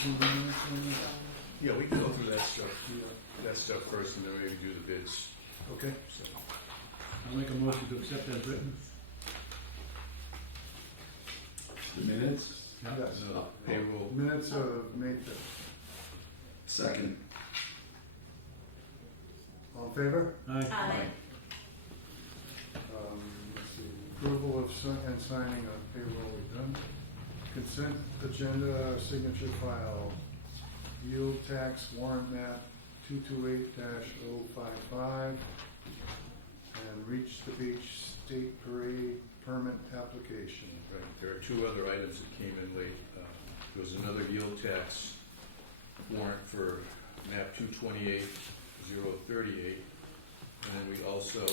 through the minutes on this? Yeah, we can go through that stuff, Yeah. that stuff first, and then maybe do the bids. Okay. So, I'll make a motion to accept as written. The minutes? Yeah. Yes. no, payroll, Minutes of May 5th. Second. All in favor? Aye. Let's see, approval of and signing of payroll we've done. Consent agenda, signature file, yield tax warrant map 228-055, and Reach the Beach State Parade permit application. right, there are two other items that came in late. There was another yield tax warrant for map 228-038, and then we also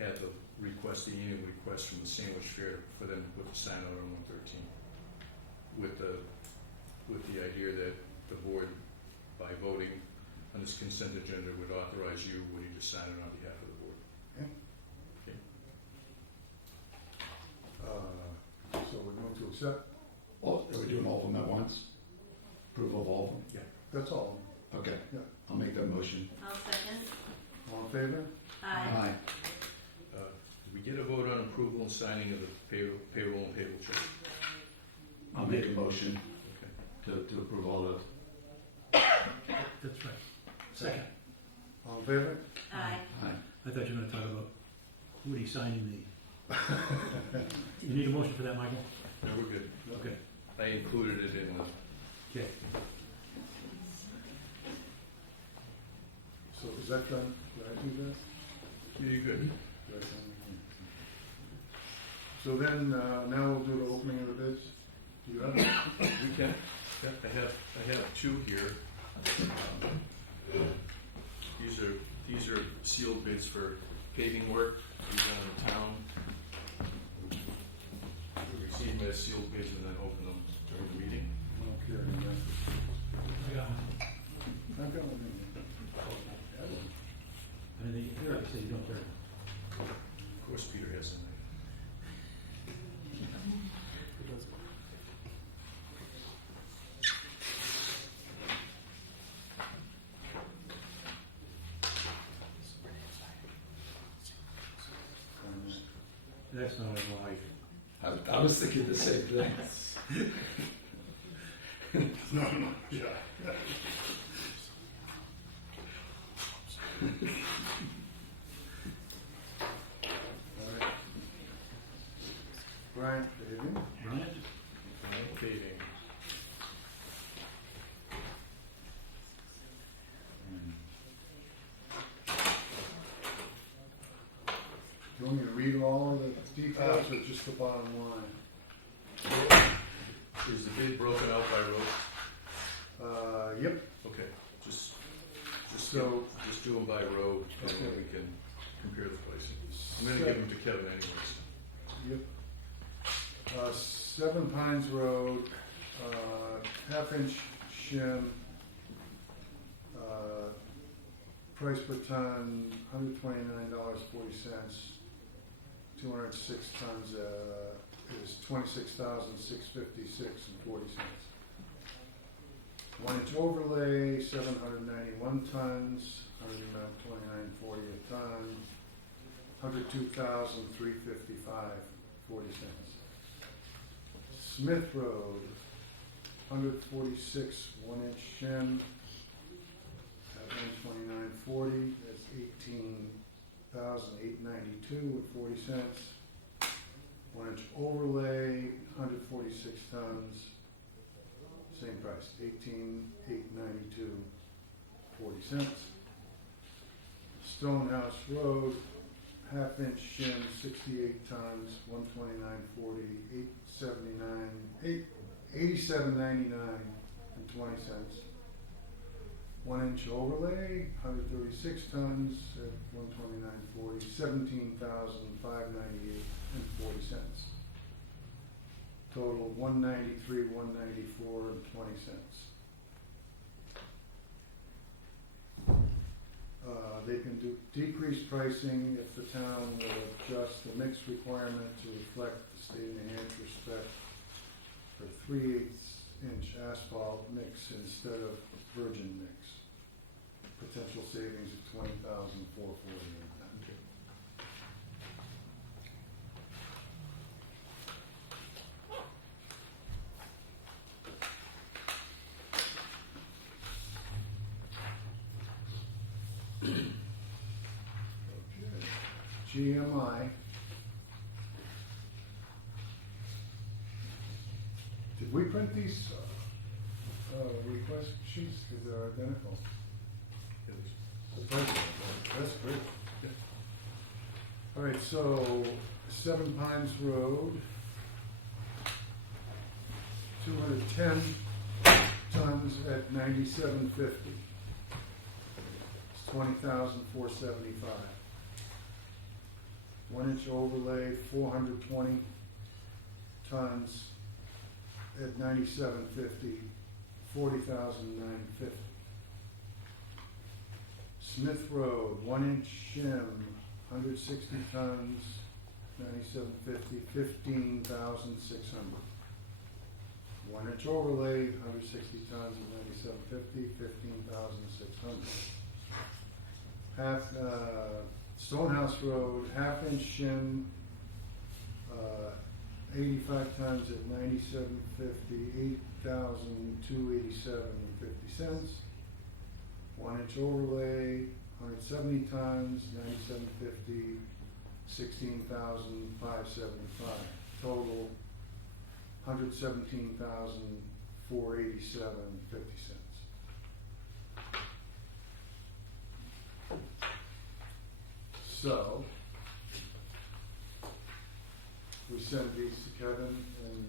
had the request, the union request from the Sandwich Fair for them to put the sign out on 113, with the idea that the board, by voting on this consent agenda, would authorize you, Woody, to sign it on behalf of the board. So we're going to accept, Oh, are we doing all of them at once? Approval of all of them? that's all. Okay. Yeah. I'll make that motion. I'll second. All in favor? Aye. Did we get a vote on approval and signing of the payroll and payable check? I'll make a motion Okay. to approve all of. That's right. Second. All in favor? Aye. Aye. I thought you were gonna talk about Woody signing the. You need a motion for that, Michael? No, we're good. Okay. I included it in the, Okay. So is that done? Did I do that? yeah, you're good. Did I sign it? So then, now we'll do the opening of the bids. Do you have it? We can. Yeah, I have two here. These are sealed bids for paving work to be done in town. We receive them as sealed bids and then open them during the meeting. Okay, I got one. I've got one in here. I think you already said you don't care. Of course, Peter has them. That's not a lie. I was thinking the same thing. No, yeah. All right. Brian, paving. Bryant? Paving. Do you want me to read all of the details or just the bottom line? Is the bid broken out by road? Yep. Okay, just So- just do them by road, and then Okay. we can compare the pricing. I'm gonna give them to Kevin anyways. Yep. 7 Pines Road, half-inch shim, price per ton, $129.40. 206 tons is $26,656.40. 1-inch overlay, 791 tons, $129.40 a ton, $102,355.40. Smith Road, 146 1-inch shim at $129.40. That's $18,892.40. 1-inch overlay, 146 tons, same price, $18,892.40. Stonehouse Road, half-inch shim, 68 tons, $129.40, $87.99.20. 1-inch overlay, 136 tons at $129.40, $17,598.40. Total $193,194.20. They can do decreased pricing if the town will adjust the mix requirement to reflect the state of New Hampshire spec for 3/8 inch asphalt mix instead of virgin mix. Potential savings of $20,440 on that. Okay. Okay. GMI. Did we print these request sheets? Because they're identical. It is. The price, that's great. All right, so 7 Pines Road, 210 tons at 97.50. It's 20,475. 1 inch overlay, 420 tons at 97.50, 40,950. Smith Road, 1 inch shim, 160 tons, 97.50, 15,600. 1 inch overlay, 160 tons at 97.50, 15,600. Stonehouse Road, half inch shim, 85 tons at 97.50, 8,287.50 cents. 1 inch overlay, 170 tons, 97.50, 16,575. Total, 117,487.50 cents. So, we send these to Kevin and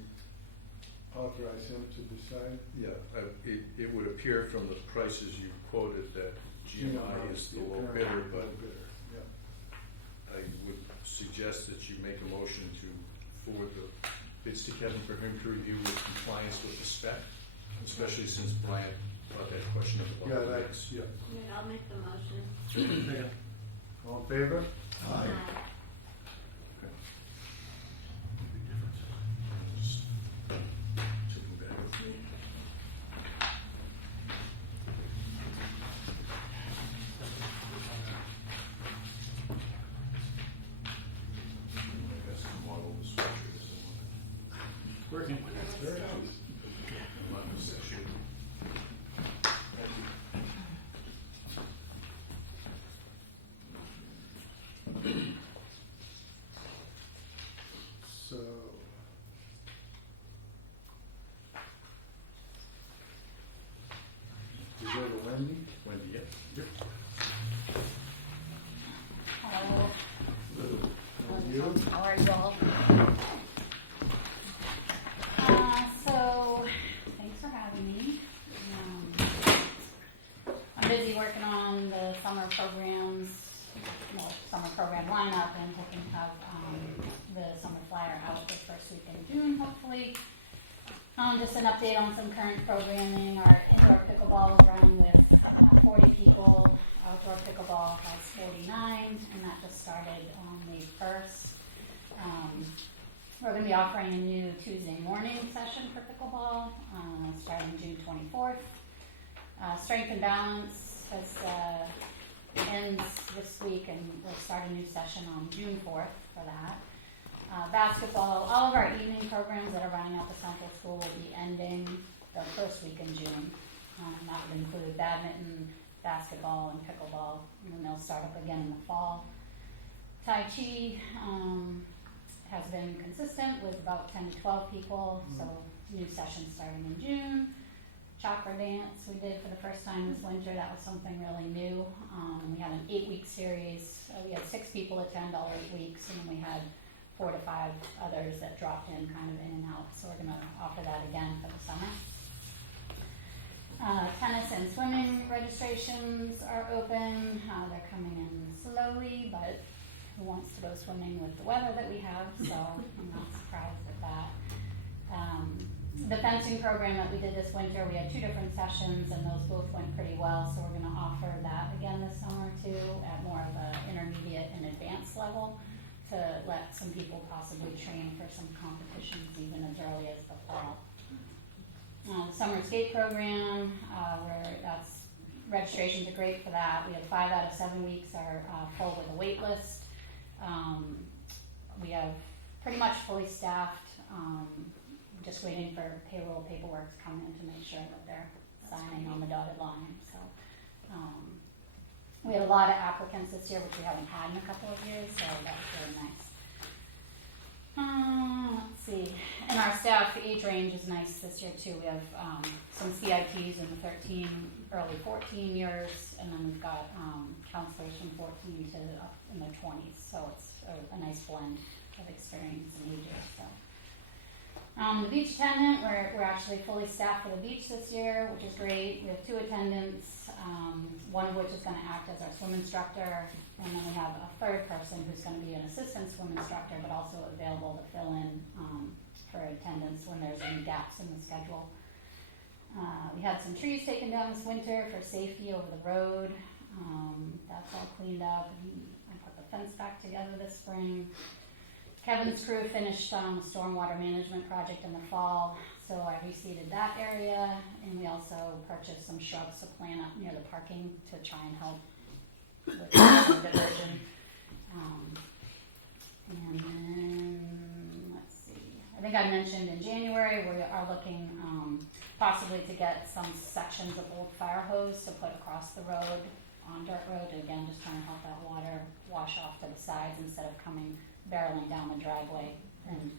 authorize him to decide. Yeah, it would appear from the prices you quoted that GMI is the low bidder, but Yeah. I would suggest that you make a motion to forward the bids to Kevin for him to review with compliance with the spec, especially since Brian brought that question up Yeah, about the that's, bids. yeah. Yeah, I'll make the motion. Second. All in favor? Aye. Okay. Big difference. Just took him back. I guess the model was structured as I wanted. Working. Very nice. Not in this section. So. You go to Wendy? Wendy, yeah? Hello. You? How are you all? So, thanks for having me. I'm busy working on the summer programs, summer program lineup, and hoping to have the summer flyer out the first week in June, hopefully. Just an update on some current programming. Our indoor pickleball is running with 40 people. Outdoor pickleball has 49, and that just started on May 1st. We're going to be offering a new Tuesday morning session for pickleball starting June 24th. Strength and Balance ends this week, and we'll start a new session on June 4th for that. Basketball, all of our evening programs that are running at the Central School will be ending the first week in June. That would include badminton, basketball, and pickleball, and then they'll start up again in the fall. Tai Chi has been consistent with about 10 to 12 people, so new session starting in June. Chakra dance we did for the first time this winter. That was something really new. We had an 8-week series. We had 6 people attend all 8 weeks, and then we had 4 to 5 others that dropped in kind of in and out. So we're going to offer that again for the summer. Tennis and swimming registrations are open. They're coming in slowly, but who wants to go swimming with the weather that we have? So I'm not surprised at that. The fencing program that we did this winter, we had 2 different sessions, and those both went pretty well. So we're going to offer that again this summer too, at more of an intermediate and advanced level, to let some people possibly train for some competitions even as early as the fall. The summer escape program, where that's registrations are great for that. We have 5 out of 7 weeks are full with a wait list. We have pretty much fully staffed. Just waiting for payroll paperwork to come in to make sure that they're signing on the dotted line. So we had a lot of applicants this year, which we haven't had in a couple of years, so that's really nice. Let's see. And our staff age range is nice this year too. We have some CITs in the 13, early 14 years, and then we've got counselors from 14 to up in their 20s. So it's a nice blend of experience and ages. So. The beach attendant, we're actually fully staffed for the beach this year, which is great. We have 2 attendants, one of which is going to act as our swim instructor, and then we have a 3rd person who's going to be an assistant swim instructor, but also available to fill in for attendance when there's any gaps in the schedule. We had some trees taken down this winter for safety over the road. That's all cleaned up. I put the fence back together this spring. Kevin's crew finished the stormwater management project in the fall, so I reseeded that area, and we also purchased some shrubs to plant up near the parking to try and help with the diversion. And then, let's see, I think I mentioned in January we are looking possibly to get some sections of old fire hose to put across the road, on dirt road, again, just trying to help that water wash off to the sides instead of coming barreling down the driveway, and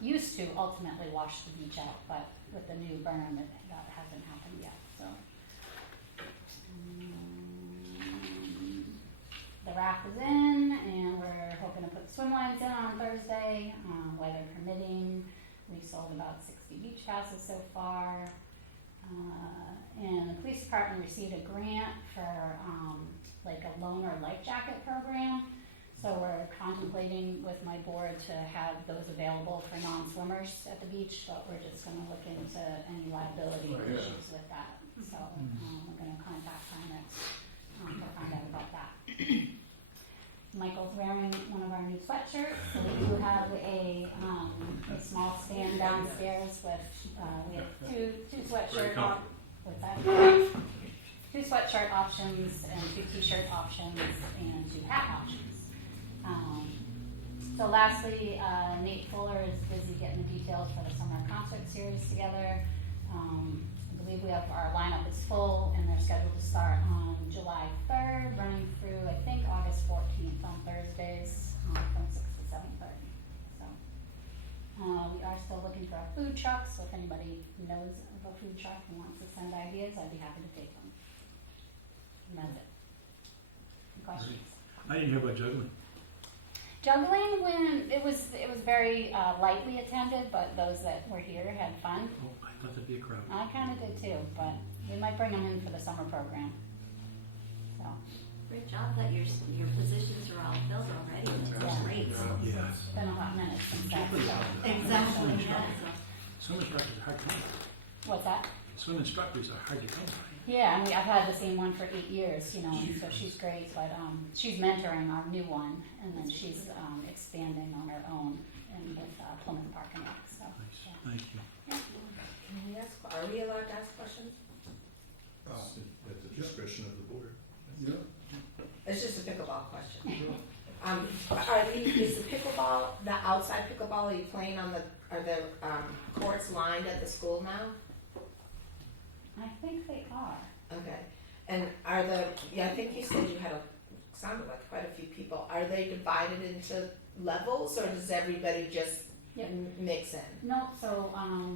used to ultimately wash the beach out, but with the new berm that hasn't happened yet. So the raft is in, and we're hoping to put swim lines in on Thursday, weather permitting. We've sold about 60 beach passes so far, and the police department received a grant for like a loaner life jacket program. So we're contemplating with my board to have those available for non-swimmers at the beach, but we're just going to look into any liability issues with that. So we're going to contact Primex to find out about that. Michael's wearing one of our new sweatshirts, so we do have a small stand downstairs with we have two sweatshirt what's that? 2 sweatshirt options and 2 t-shirt options and 2 hat options. So lastly, Nate Fuller is busy getting the details for the summer concert series together. I believe we have our lineup is full, and they're scheduled to start on July 3rd, running through I think August 14th on Thursdays from 6 to 7:30. So we are still looking for a food truck, so if anybody knows of a food truck and wants to send ideas, I'd be happy to take them. And that's it. Any questions? I didn't hear about juggling. Juggling, when it was very lightly attended, but those that were here had fun. Oh, I thought there'd be a crowd. I kind of did too, but we might bring them in for the summer program. So Great job that your positions are all filled already. That's great. Yeah. it's been a hot minute since that. Exactly, yeah. Swim instructors are hard to come What's that? by. Swim instructors are hard to come by. Yeah, I've had the same one for 8 years, you know, so she's great, but she's mentoring our new one, and then she's expanding on her own and with Plymouth Park and Rec. So Nice, yeah. thank you. Are we allowed to ask questions? At the discretion of the board. It's just a pickleball question. Is the pickleball, the outside pickleball, are you playing on are the courts lined at the school now? I think they are. Okay. And I think you said you had sounded like quite a few people. Are they divided into levels, or does everybody just Yep. mix in? No, so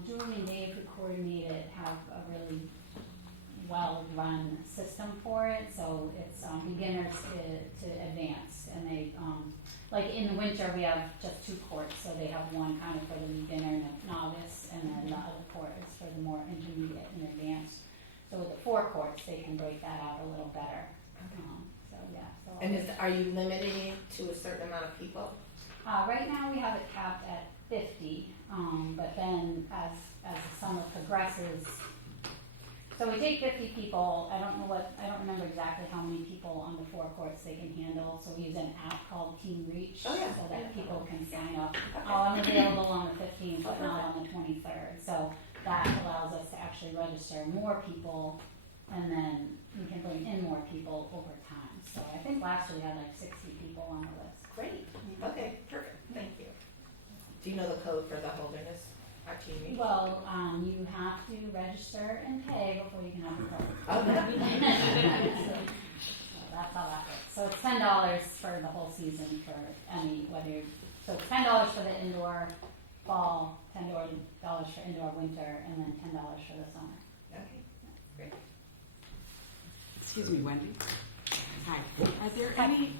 Julie and Dave, who coordinate it, have a really well-run system for it. So it's beginners to advanced, and they like in the winter we have just 2 courts, so they have one kind of for the beginner and the novice, and then the other court is for the more intermediate and advanced. So with the 4 courts, they can break that out a little better. So yeah. So And are you limiting it to a certain amount of people? right now we have it capped at 50, but then as the summer progresses, so we take 50 people. I don't remember exactly how many people on the 4 courts they can handle. So we use an app called Team Reach, Oh, yeah. so that people can sign up. Oh, I'm available on the 15th, but not on the 23rd. So that allows us to actually register more people, and then we can bring in more people over time. So I think last year we had like 60 people on the list. Great, Yeah. okay, perfect, thank you. Do you know the code for the Holderness Martini? Well, you have to register and pay before you can have a card. Okay. So that's how that works. So it's $10 for the whole season for any, so it's $10 for the indoor fall, $10 for indoor winter, and then $10 for the summer. Okay, great. Excuse me, Wendy. Hi. Are there any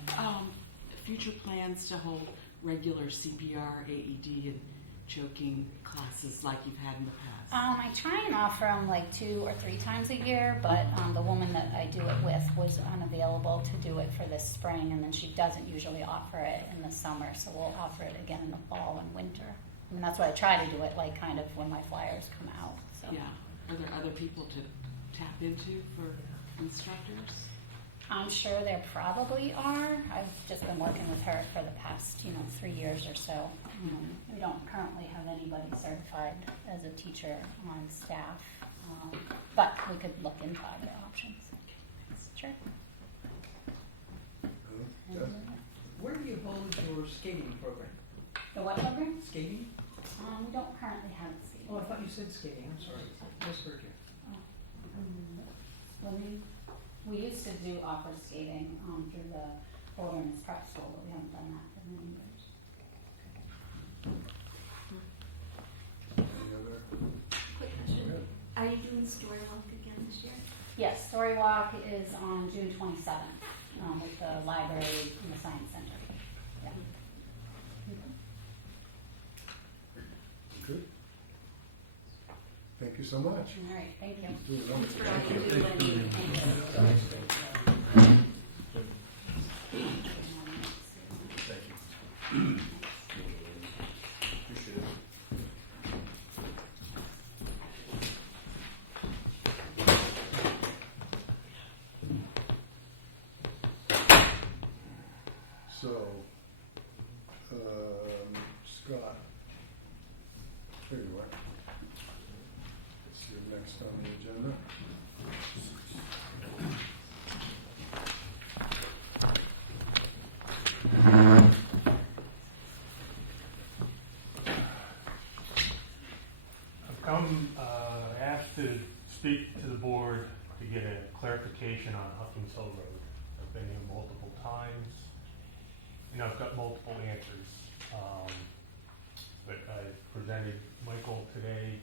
future plans to hold regular CPR, AED, and choking classes like you've had in the past? I try and offer them like 2 or 3 times a year, but the woman that I do it with was unavailable to do it for this spring, and then she doesn't usually offer it in the summer, so we'll offer it again in the fall and winter. I mean, that's why I try to do it like kind of when my flyers come out. So. Yeah. Are there other people to tap into for instructors? I'm sure there probably are. I've just been working with her for the past, 3 years or so. We don't currently have anybody certified as a teacher on staff, but we could look into other options. Sure. Yes. Where do you hold your skating program? The what program? Skating? We don't currently have it skating. Oh, I thought you said skating, I'm sorry. Misheard you. We used to offer skating through the Wilderness Prep School, but we haven't done that for many years. Any other? Quick question. Are you doing story walk again this year? Yes, Story Walk is on June 27th with the library and the Science Center. Yeah. Good. Thank you so much. All right, thank you. Doing wonderful. Thank you. Thank you. Appreciate it. So, Scott, here you are. Let's see you next on the agenda. I've come asked to speak to the board to get a clarification on Huffings Hill Road. I've been here multiple times, and I've got multiple answers. But I presented Michael today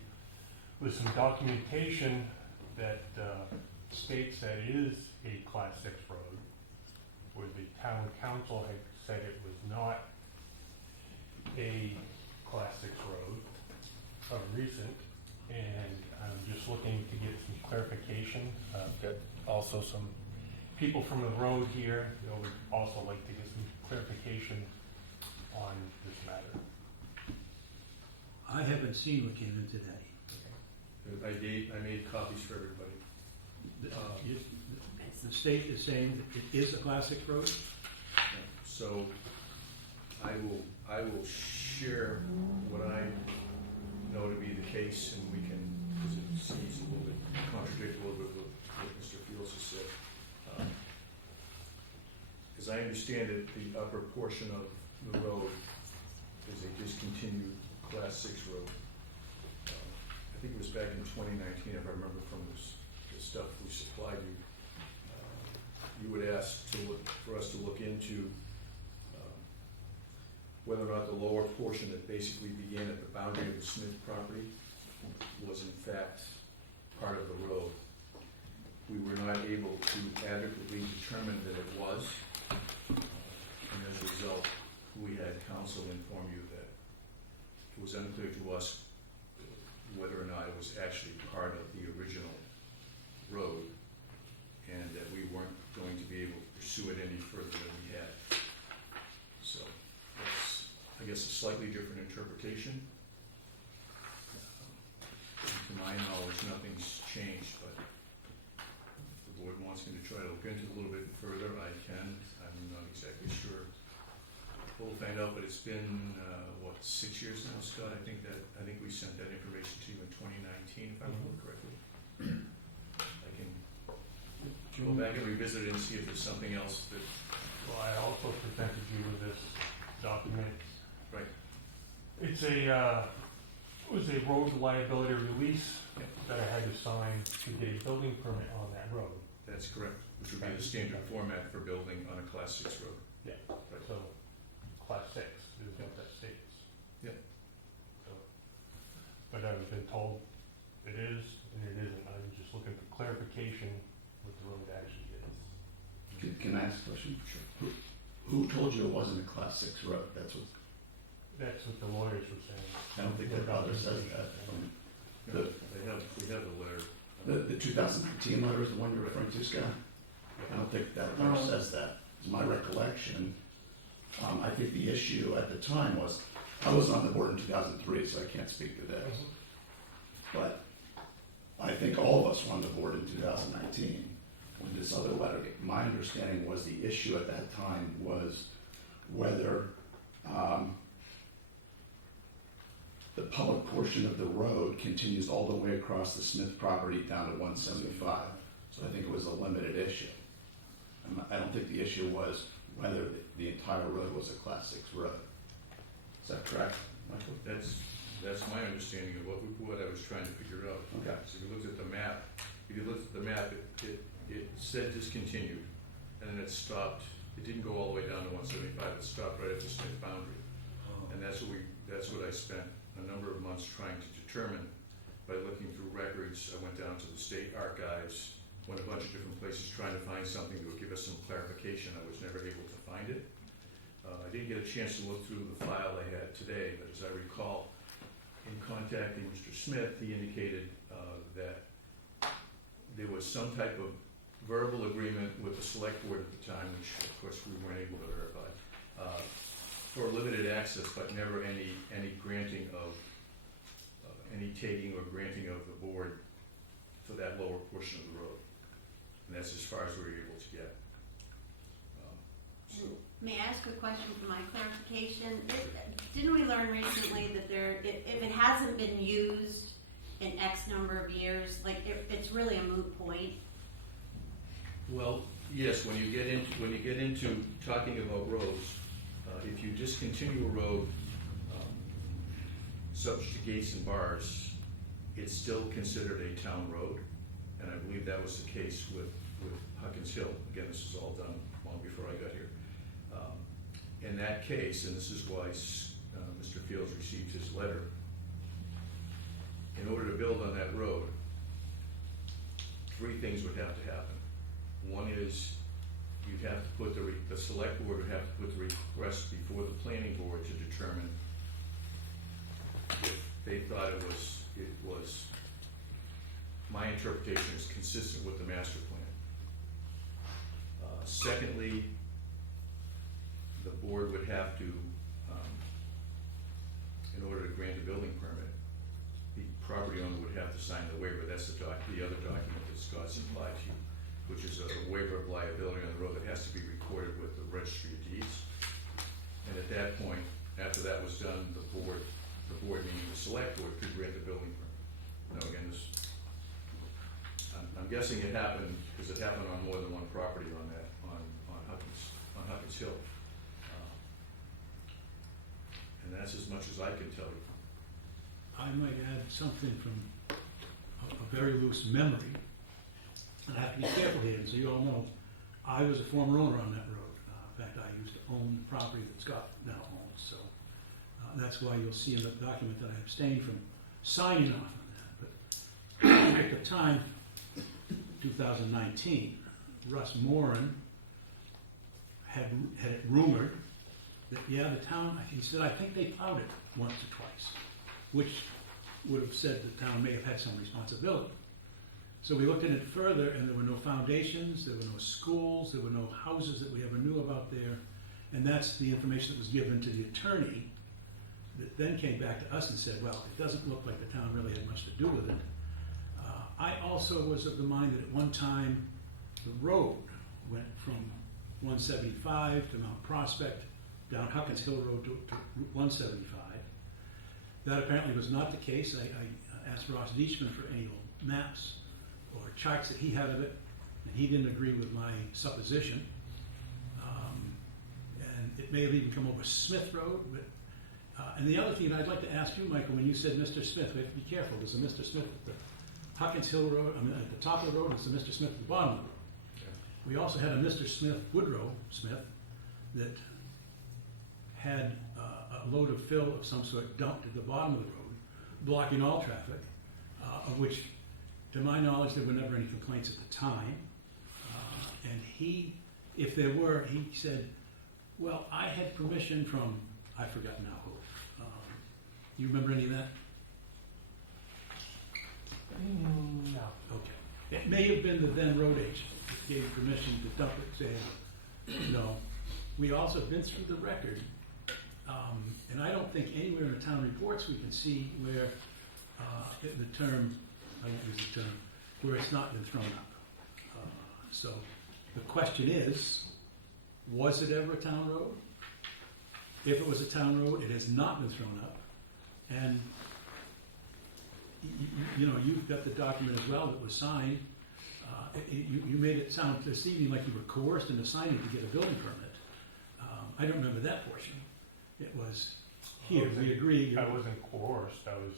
with some documentation that states that it is a Class 6 road, where the town council had said it was not a Class 6 road of recent, and I'm just looking to get some clarification. I've got also some people from the road here that would also like to get some clarification on this matter. I haven't seen what came into that. I made copies for everybody. The state is saying that it is a classic road? So I will share what I know to be the case, and we can, because it seems a little bit contradict a little bit with what Mr. Fields has said. As I understand it, the upper portion of the road is a discontinued Class 6 road. I think it was back in 2019, if I remember from the stuff we supplied you. You would ask for us to look into whether or not the lower portion that basically began at the boundary of the Smith property was in fact part of the road. We were not able to adequately determine that it was, and as a result, we had counsel inform you that it was unclear to us whether or not it was actually part of the original road, and that we weren't going to be able to pursue it any further than we had. So that's, I guess, a slightly different interpretation. To my knowledge, nothing's changed, but if the board wants me to try to look into it a little bit further, I can. I'm not exactly sure We'll find out, but it's been, 6 years now, Scott? I think we sent that information to you in 2019, if I remember correctly. I can go back and revisit it and see if there's something else that, Well, I also presented you with this document. right, It's it was a road liability release that I had to sign to get a building permit on that road. that's correct, which would be the standard format for building on a Class 6 road. Yeah. Right. So, class 6 is what that states. Yeah. So, but I've been told it is and it isn't. I'm just looking for clarification what the road actually is. Can I ask a question? Sure. Who told you it wasn't a Class 6 road? That's what, That's what the lawyers were saying. I don't think that other says that. No, we have the letter. The 2019 letter is the one you're referring to, Scott? I don't think that letter says that. It's my recollection. I think the issue at the time was, I was on the board in 2003, so I can't speak to this. But I think all of us were on the board in 2019 when this other letter, my understanding was the issue at that time was whether the public portion of the road continues all the way across the Smith property down to 175. So I think it was a limited issue. I don't think the issue was whether the entire road was a Class 6 road. Is that correct, Michael? That's my understanding of what I was trying to figure out. Okay. So if you looked at the map, it said discontinued, and then it stopped. It didn't go all the way down to 175. It stopped right at the Smith boundary, and that's what I spent a number of months trying to determine by looking through records. I went down to the state archives, went a bunch of different places trying to find something that would give us some clarification. I was never able to find it. I did get a chance to look through the file I had today, but as I recall, in contacting Mr. Smith, he indicated that there was some type of verbal agreement with the select board at the time, which of course we weren't able to verify, for limited access, but never any granting of, any taking or granting of the board for that lower portion of the road. And that's as far as we were able to get. So, May I ask a question for my clarification? Didn't we learn recently that if it hasn't been used in X number of years, like it's really a moot point? well, yes, when you get into talking about roads, if you discontinue a road subject to gates and bars, it's still considered a town road, and I believe that was the case with Huckins Hill. Again, this is all done long before I got here. In that case, and this is why Mr. Fields received his letter, in order to build on that road, 3 things would have to happen. One is you'd have to put the select board would have to put the request before the planning board to determine if they thought it was my interpretation is consistent with the master plan. Secondly, the board would have to, in order to grant a building permit, the property owner would have to sign the waiver. That's the other document that Scott's supplied to you, which is a waiver of liability on the road that has to be recorded with the registry of deeds. And at that point, after that was done, the board meaning the select board, could grant the building permit. Now again, I'm guessing it happened because it happened on more than one property on Huckins Hill. And that's as much as I can tell you. I might add something from a very loose memory, and I have to be careful here, so you all know, I was a former owner on that road. In fact, I used to own the property that Scott now owns, so that's why you'll see in the document that I abstained from signing off on that. But at the time, 2019, Russ Moran had it rumored that, the town, he said, I think they plowed it once or twice, which would have said the town may have had some responsibility. So we looked at it further, and there were no foundations, there were no schools, there were no houses that we ever knew about there, and that's the information that was given to the attorney that then came back to us and said, well, it doesn't look like the town really had much to do with it. I also was of the mind that at one time the road went from 175 to Mount Prospect down Huckins Hill Road to Route 175. That apparently was not the case. I asked Ross Deachman for any old maps or charts that he had of it, and he didn't agree with my supposition. And it may have even come over Smith Road, but and the other thing I'd like to ask you, Michael, when you said Mr. Smith, we have to be careful. There's a Mr. Smith at the Huckins Hill Road, I mean, at the top of the road, and there's a Mr. Smith at the bottom of the road. We also had a Mr. Smith, Woodrow Smith, that had a load of fill of some sort dumped at the bottom of the road, blocking all traffic, of which, to my knowledge, there were never any complaints at the time. And he, if there were, he said, well, I had permission from, I forgot now who. You remember any of that? No. Okay. It may have been the then road agent that gave permission to dump it, saying, no. We also have been through the record, and I don't think anywhere in the town reports we can see where the term, I won't use the term, where it's not been thrown up. So the question is, was it ever a town road? If it was a town road, it has not been thrown up. And you know, you've got the document as well that was signed. You made it sound this evening like you were coerced into signing to get a building permit. I don't remember that portion. It was, here, we agree. I wasn't coerced, I was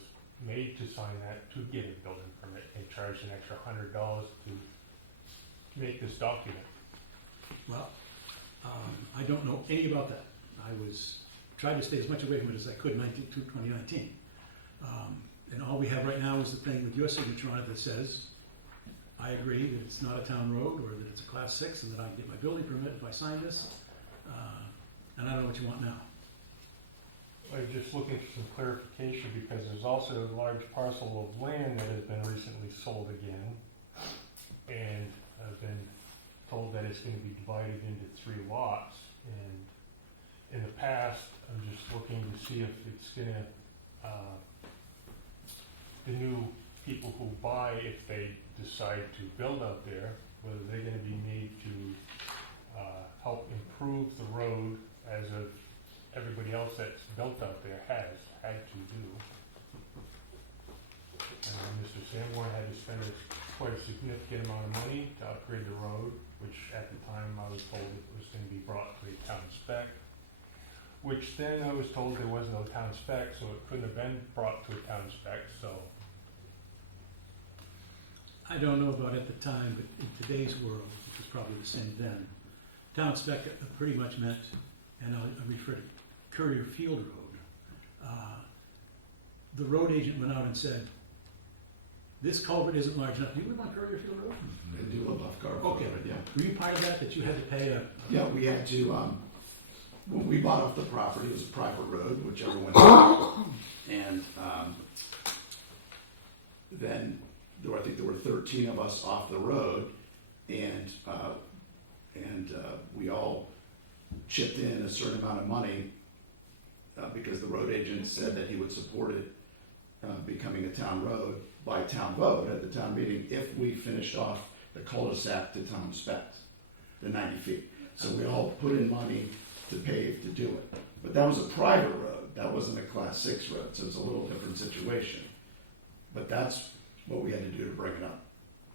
made to sign that to get a building permit and charged an extra $100 to make this document. Well, I don't know any about that. I tried to stay as much away from it as I could in 2019. And all we have right now is the thing with your signature on it that says, I agree that it's not a town road or that it's a class 6 and that I can get my building permit if I sign this. And I don't know what you want now. I was just looking for some clarification because there's also a large parcel of land that has been recently sold again. And I've been told that it's going to be divided into 3 lots. And in the past, I'm just looking to see if it's going to, the new people who buy, if they decide to build out there, whether they're going to be made to help improve the road as of everybody else that's built out there has had to do. And Mr. Sanborn had to spend quite a significant amount of money to upgrade the road, which at the time I was told it was going to be brought to a town spec, which then I was told there was no town spec, so it couldn't have been brought to a town spec, so. I don't know about at the time, but in today's world, which was probably the same then, town spec pretty much meant, and I'll refer to Courier Field Road. The road agent went out and said, this culvert isn't large enough. Do you live on Courier Field Road? I do live off Garfield Okay. Road, yeah. Were you part of that you had to pay a... Yeah, we had to, when we bought off the property, it was a private road, which everyone knew. And then I think there were 13 of us off the road, and we all chipped in a certain amount of money because the road agent said that he would support it becoming a town road by town vote at the town meeting if we finished off the cul-de-sac to town specs, the 90 feet. So we all put in money to pave to do it. But that was a private road. That wasn't a class 6 road, so it's a little different situation. But that's what we had to do to bring it up.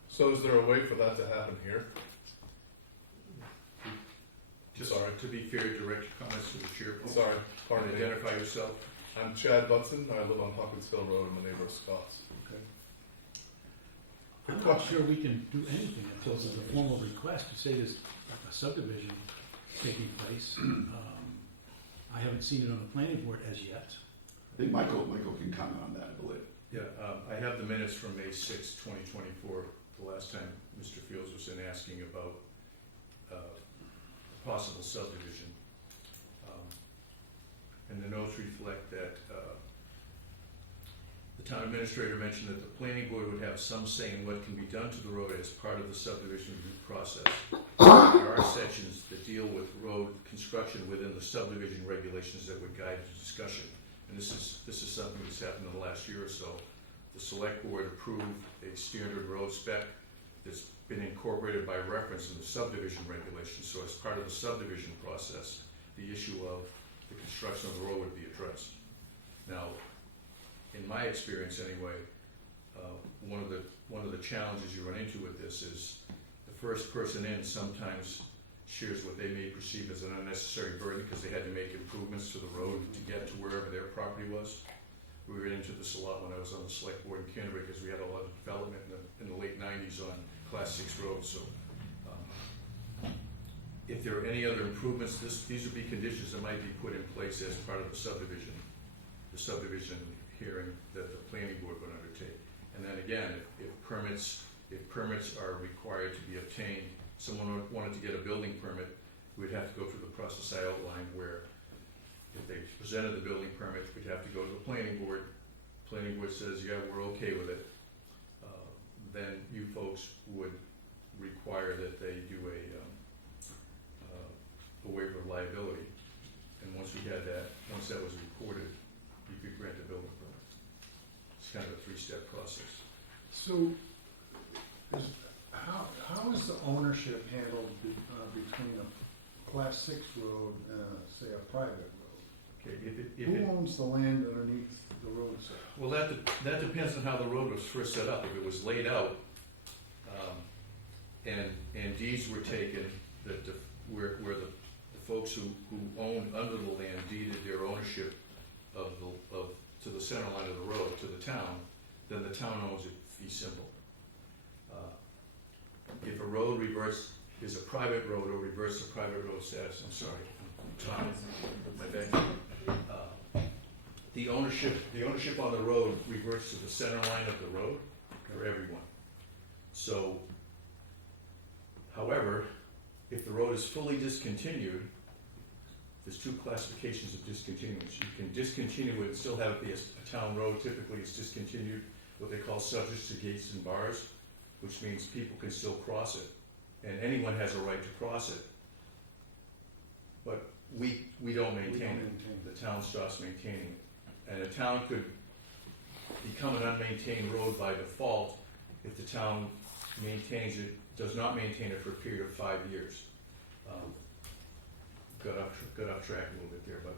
So is there a way for that to happen here? Just to be fair, direct your comments to the chair. Sorry, pardon And me. identify yourself. I'm Chad Buxton. I live on Hawkins Hill Road. I'm a neighbor of Scott's. Okay. I'm not sure we can do anything until there's a formal request to say there's a subdivision taking place. I haven't seen it on the planning board as yet. I think Michael can comment on that, I believe. Yeah, I have the minutes from May 6, 2024, the last time Mr. Fields was in asking about possible subdivision. And the notes reflect that the town administrator mentioned that the planning board would have some say in what can be done to the road as part of the subdivision review process. There are sections that deal with road construction within the subdivision regulations that would guide the discussion. And this is something that's happened in the last year or so. The select board approved a standard road spec that's been incorporated by reference in the subdivision regulations. So as part of the subdivision process, the issue of the construction of the road would be addressed. Now, in my experience anyway, one of the challenges you run into with this is the first person in sometimes shares what they may perceive as an unnecessary burden because they had to make improvements to the road to get to wherever their property was. We ran into this a lot when I was on the select board in Canterbury because we had a lot of development in the late 90s on Class 6 roads. So if there are any other improvements, these would be conditions that might be put in place as part of the subdivision hearing that the planning board would undertake. And then again, if permits are required to be obtained, someone wanted to get a building permit, we'd have to go through the process I outlined where if they presented the building permit, we'd have to go to the planning board. Planning board says, yeah, we're okay with it. Then you folks would require that they do a waiver of liability. And once we had that, once that was recorded, you could grant a building permit. It's kind of a 3-step process. So, how is the ownership handled between a Class 6 road and, say, a private road? Okay, Who owns the land underneath the roads? well, that depends on how the road was first set up. If it was laid out, and deeds were taken, where the folks who owned under the land deeded their ownership to the center line of the road to the town, then the town owns it fee simple. If a road is a private road or reverts to private road status, I'm sorry, I'm talking with my back. The ownership on the road reverts to the center line of the road for everyone. So, however, if the road is fully discontinued, there's 2 classifications of discontinuance. You can discontinue it and still have it be a town road. Typically, it's discontinued, what they call subject to gates and bars, which means people can still cross it, and anyone has a right to cross it. But we don't maintain it. The town stops maintaining it. And a town could become an unmaintained road by default if the town does not maintain it for a period of 5 years. Got off track a little bit there, but.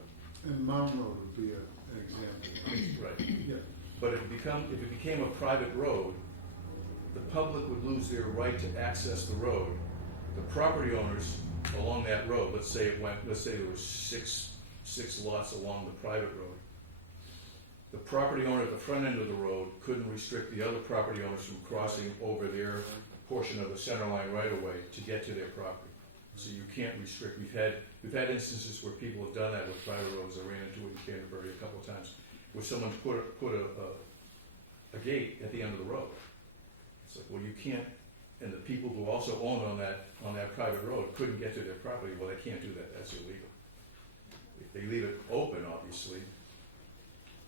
And Mountain Road would be an example. Right. Yeah. But if it became a private road, the public would lose their right to access the road. The property owners along that road, let's say there were six lots along the private road. The property owner at the front end of the road couldn't restrict the other property owners from crossing over their portion of the center line right of way to get to their property. So you can't restrict. We've had instances where people have done that with private roads. I ran into it in Canterbury a couple of times, where someone put a gate at the end of the road. It's like, well, you can't, and the people who also own on that private road couldn't get to their property. Well, they can't do that. That's illegal. If they leave it open, obviously,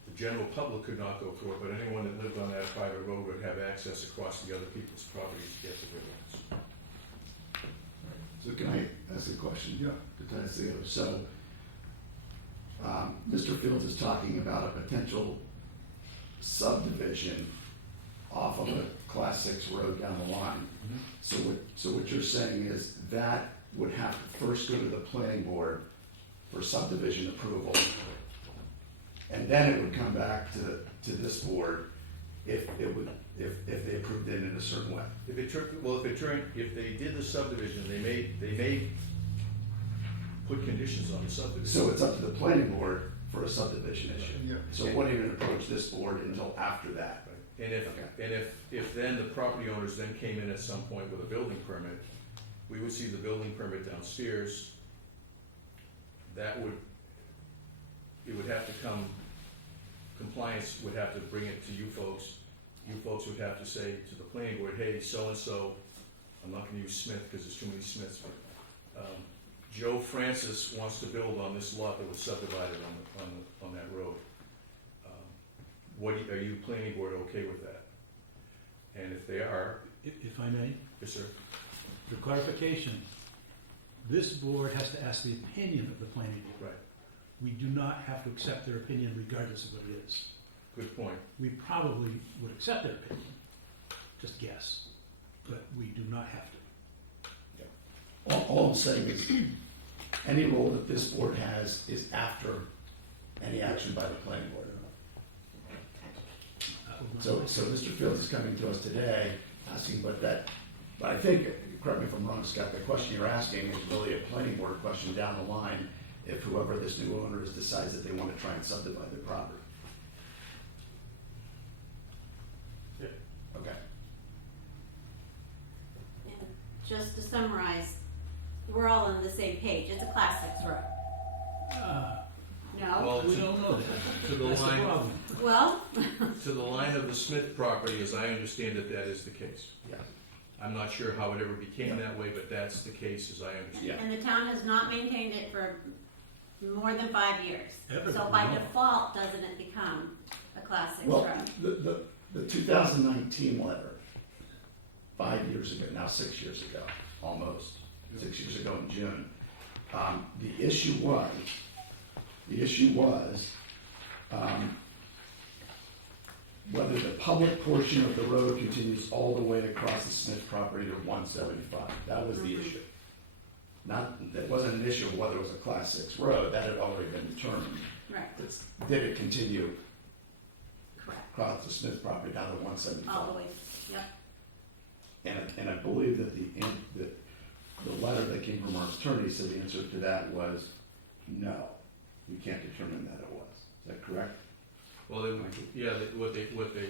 the general public could not go through it, but anyone that lived on that private road would have access across the other people's property to get to their lands. So can I ask a question? Yeah. To tie this together. So, Mr. Fields is talking about a potential subdivision off of a Class 6 road down the line. Mm-hmm. So what you're saying is that would have to first go to the planning board for subdivision approval, and then it would come back to this board if they approved it in a certain way. If they did the subdivision, they may put conditions on the subdivision. So it's up to the planning board for a subdivision issue. Yeah. So it wouldn't even approach this board until after that. Right. And if then the property owners then came in at some point with a building permit, we would see the building permit downstairs. It would have to come, compliance would have to bring it to you folks. You folks would have to say to the planning board, hey, so-and-so, I'm not gonna use Smith because there's too many Smiths, but Joe Francis wants to build on this lot that was subdivided on that road. Are you planning board okay with that? And if they are, If I may, yes, sir. for clarification, this board has to ask the opinion of the planning board. Right. We do not have to accept their opinion regardless of what it is. Good point. We probably would accept their opinion, just guess, but we do not have to. All I'm saying is, any role that this board has is after any action by the planning board. So Mr. Fields is coming to us today asking, but I think, correct me if I'm wrong, Scott, the question you're asking is really a planning board question down the line if whoever this new owner is decides that they want to try and subdivide their property. Yeah. Okay. And just to summarize, we're all on the same page. It's a class 6 road. No? Well, We don't know that. to the That's the line, problem. Well, to the line of the Smith property, as I understand it, that is the case. Yeah. I'm not sure how it ever became Yeah. that way, but that's the case as I understand it. Yeah. and the town has not maintained it for more than 5 years. Ever, So by no. default, doesn't it become a class 6 Well, road? the 2019 letter, 5 years ago, now 6 years ago, almost, 6 years ago in June, the issue was whether the public portion of the road continues all the way across the Smith property to 175. That was the issue. That wasn't an issue of whether it was a class 6 road, that had already been determined. Right, Did it continue correct. across the Smith property down to 175? All the way, yep. And I believe that the letter that came from our attorney said the answer to that was no. You can't determine that it was. Is that correct? Well, what the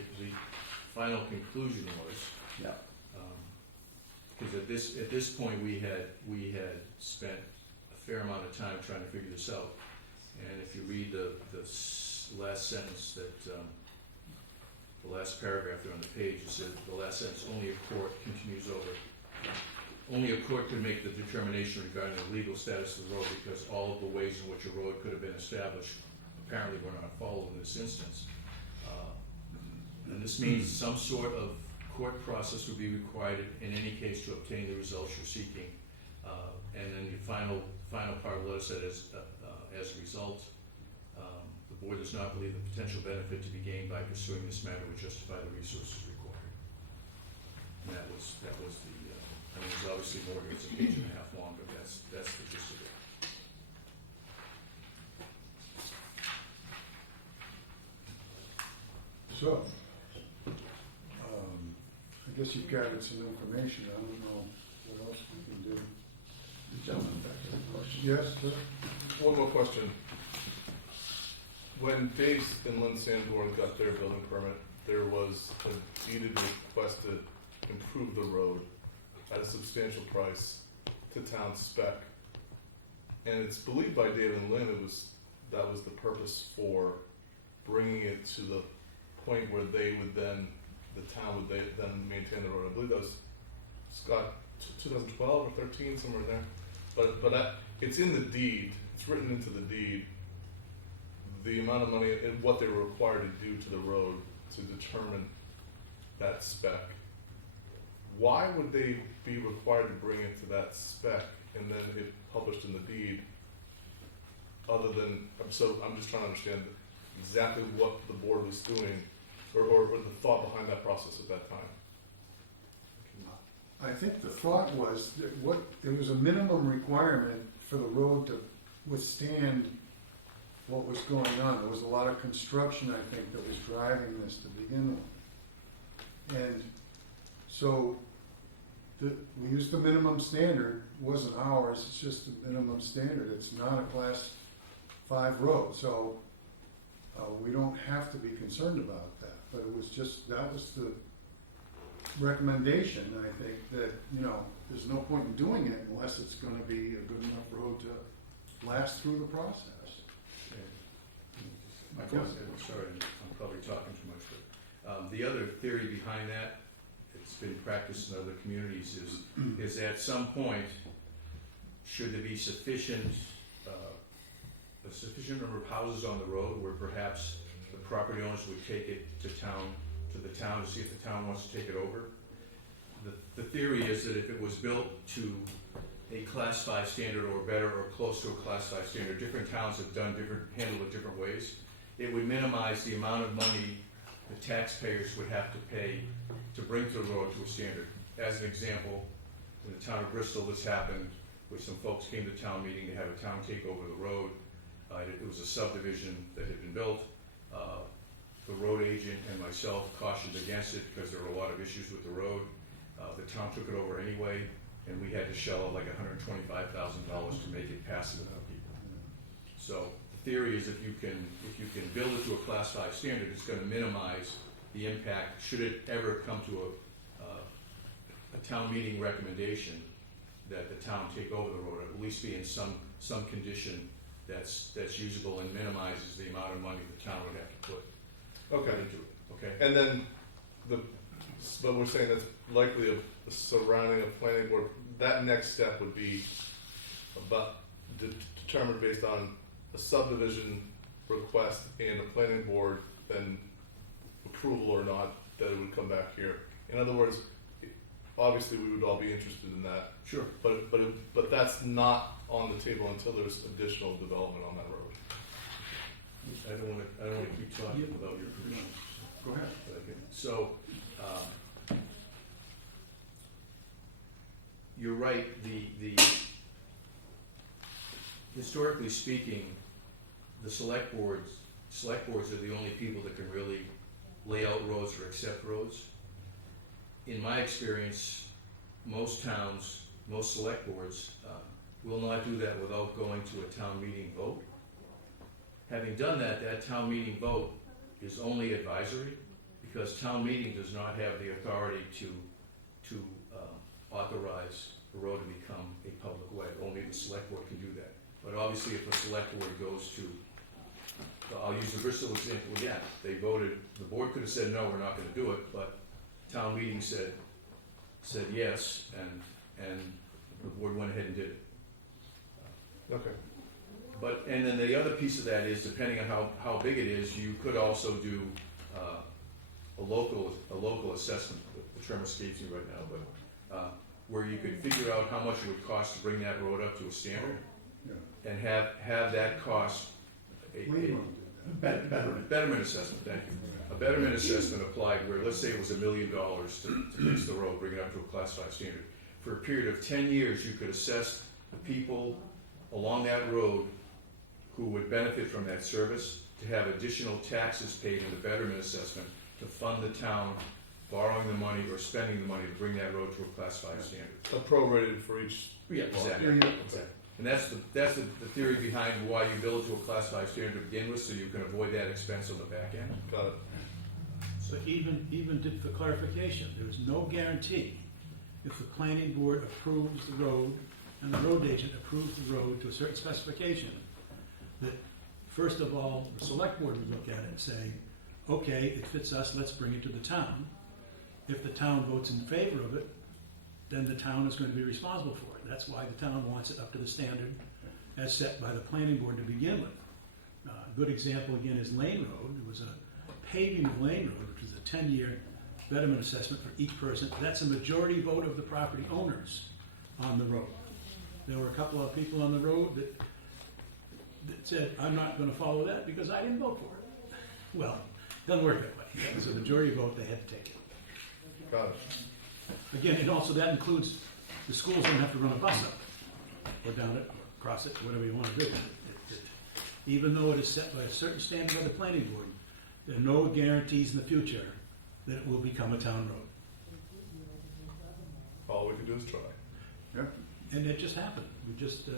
final conclusion was, Yeah. because at this point, we had spent a fair amount of time trying to figure this out. And if you read the last sentence that, the last paragraph there on the page, it said, the last sentence, only a court continues over. Only a court can make the determination regarding the legal status of the road, because all of the ways in which a road could have been established apparently were not followed in this instance. And this means some sort of court process would be required in any case to obtain the results you're seeking. And then the final part of the letter said, as a result, the board does not believe the potential benefit to be gained by pursuing this matter would justify the resources required. And that was the, I mean, there's obviously more, it's a page and a half long, but that's the gist of it. So, I guess you've gathered some information. I don't know what else we can do. The gentleman back there, question. Yes, sir? One more question. When Dave's and Lynn Sanborn got their building permit, there was a deeded request to improve the road at a substantial price to town spec. And it's believed by Dave and Lynn that was the purpose for bringing it to the point where the town would then maintain the road. I believe that was, Scott, 2012 or 13, somewhere there. But it's in the deed, it's written into the deed, the amount of money and what they were required to do to the road to determine that spec. Why would they be required to bring it to that spec and then it published in the deed, other than, so I'm just trying to understand exactly what the board was doing, or the thought behind that process at that time. I think the thought was that it was a minimum requirement for the road to withstand what was going on. There was a lot of construction, I think, that was driving this to begin with. And so we used the minimum standard. It wasn't ours, it's just the minimum standard. It's not a class 5 road, so we don't have to be concerned about that. But it was just, that was the recommendation, I think, that, there's no point in doing it unless it's going to be a good enough road to last through the process. Sorry, I'm probably talking too much, but the other theory behind that, it's been practiced in other communities, is at some point, should there be a sufficient number of houses on the road where perhaps the property owners would take it to the town to see if the town wants to take it over. The theory is that if it was built to a class 5 standard or better or close to a class 5 standard, different towns have handled it different ways. It would minimize the amount of money the taxpayers would have to pay to bring the road to a standard. As an example, in the town of Bristol, this happened which some folks came to town meeting to have a town take over the road. It was a subdivision that had been built. The road agent and myself cautioned against it because there were a lot of issues with the road. The town took it over anyway, and we had to shell out like $125,000 to make it passable to people. So the theory is if you can build it to a Class 5 standard, it's going to minimize the impact should it ever come to a town meeting recommendation that the town take over the road, or at least be in some condition that's usable and minimizes the amount of money the town would have to put Okay. into it. Okay. And then but we're saying that's likely surrounding a planning board. That next step would be about determined based on a subdivision request and a planning board, then approval or not, that it would come back here. In other words, obviously we would all be interested in that, Sure. but that's not on the table until there's additional development on that road. I don't want to keep talking without your permission. Go ahead. Okay. So, you're right. The historically speaking, the select boards are the only people that can really lay out roads or accept roads. In my experience, most towns, most select boards will not do that without going to a town meeting vote. Having done that, that town meeting vote is only advisory because town meeting does not have the authority to authorize the road to become a public way. Only the select board can do that. But obviously, if a select board goes to, I'll use the Bristol example again. They voted. The board could have said no, we're not going to do it, but town meeting said yes, and the board went ahead and did it. Okay. And then the other piece of that is, depending on how big it is, you could also do a local assessment. The term escapes me right now, but where you could figure out how much it would cost to bring that road up to a standard, Yeah. and have that cost betterment assessment. Thank you. A betterment assessment applied where, let's say it was $1 million to fix the road, bring it up to a Class 5 standard. For a period of 10 years, you could assess the people along that road who would benefit from that service to have additional taxes paid in the betterment assessment to fund the town borrowing the money or spending the money to bring that road to a Class 5 standard. Prorated for each. Yeah, exactly. Yeah, yeah. Exactly. And that's the theory behind why you build to a Class 5 standard to begin with, so you can avoid that expense on the back end. Got it. So even for clarification, there is no guarantee if the planning board approves the road and the road agent approves the road to a certain specification, that first of all, the select board would look at it and say, okay, it fits us, let's bring it to the town. If the town votes in favor of it, then the town is going to be responsible for it. That's why the town wants it up to the standard as set by the planning board to begin with. A good example again is Lane Road. There was a paving of Lane Road, which was a 10-year betterment assessment for each person. That's a majority vote of the property owners on the road. There were a couple of people on the road that said, I'm not going to follow that because I didn't vote for it. Well, it doesn't work that way. It was a majority vote, they had to take it. Got it. Again, and also that includes the schools don't have to run a bus up or down it, or across it, whatever you want to do. Even though it is set by a certain standard by the planning board, there are no guarantees in the future that it will become a town road. All we can do is try. Yeah. And it just happened. We just,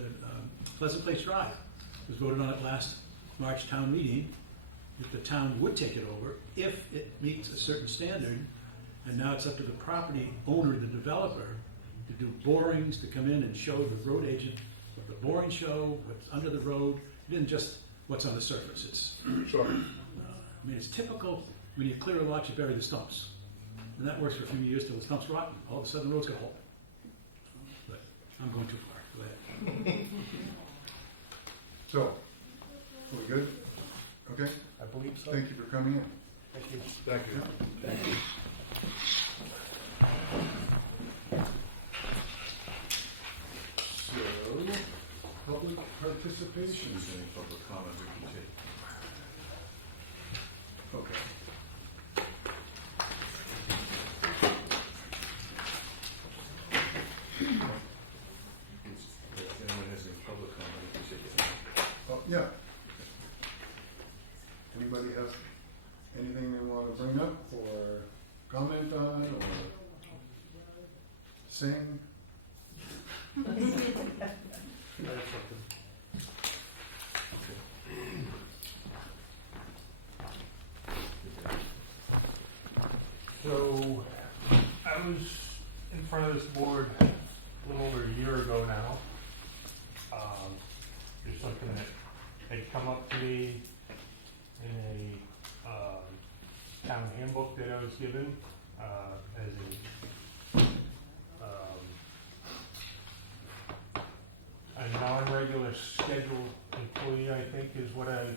Pleasant Place Drive was voted on at last March town meeting. If the town would take it over, if it meets a certain standard, and now it's up to the property owner, the developer, to do borings, to come in and show the road agent what the borings show, what's under the road. It isn't just what's on the surface. It's, Sure. I mean, it's typical when you clear a lot, you bury the stumps. And that works for a few years till the stumps rot, all of a sudden the road's got a hole. But I'm going too far. Go ahead. So, are we good? Okay, I believe so. thank you for coming in. Thank you. Thank you. Thank you. So, public participation. Is there any public comment we can take? Okay. Anybody have anything they want to bring up or comment on or sing? I have something. So, I was in front of this board a little over a year ago now. There's something that had come up to me in a town handbook that I was given as a non-regular scheduled employee, I think is what I was